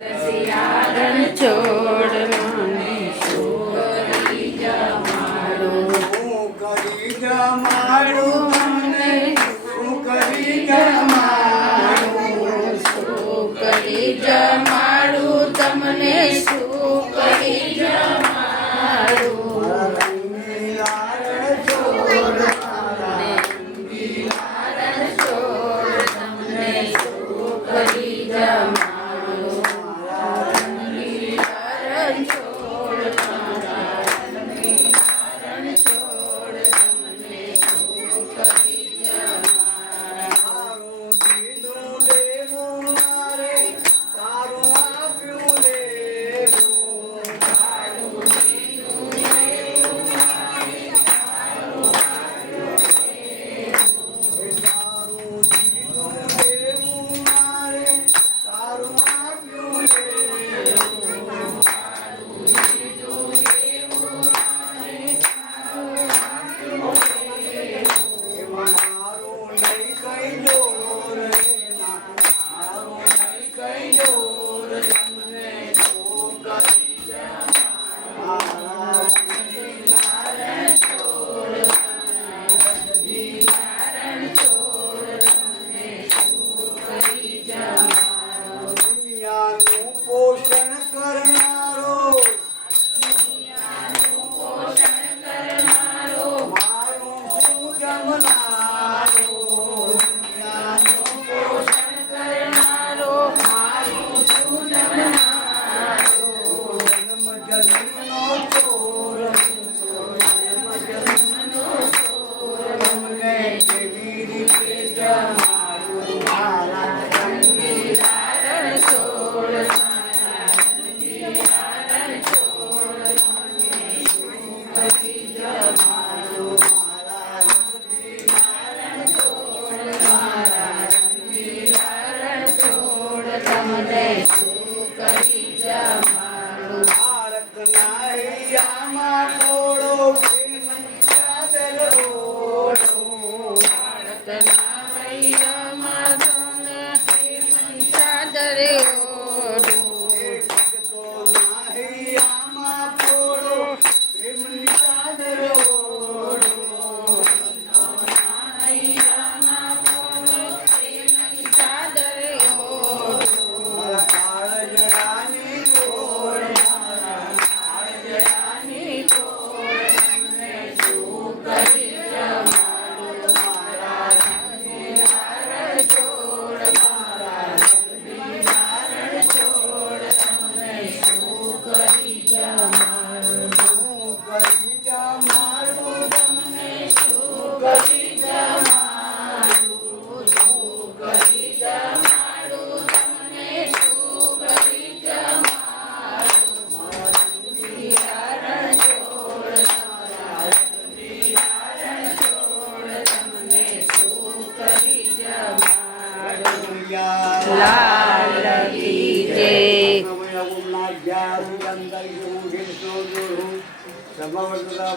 શિયારણ છોડ મને કરી જમાડું કરી જમાડું તમને કરી જમાડું કરી જમાડું તમને શું કરી જમાડું છોડ તમને શું કરી જમાડું તારું દીધું દેવું મારે તારું આપ્યું લેવું તારું દીધું દેવું મારે તારું આપ્યું લેવું એમાં મારું નહીં કઈ જોર એમાં મારું નહીં કઈ જોર તમને શું કરી જમાડું દુનિયાનું પોષણ કરનારો મારું શું જમનારો દુનિયાનું પોષણ કરનારો મારું શું જમનારો જન્મ જન્મનો ચોર જન્મ જન્મનો ચોર તમને કેવી રીતે જમાડું મારા ભારતના હૈયામાં થોડો પ્રેમ ચાદર ઓઢો ચાદરે જગતોના હૈયામાં થોડો પ્રેમની ચાદર ઓઢો ચાદરે મારા કાળજડાની તોડ શું કરી જમાડું તમને શું કરી જમાડું શું કરી જમાડું તમને શું કરી જમાડું લાલ કી જય સમવર્તતા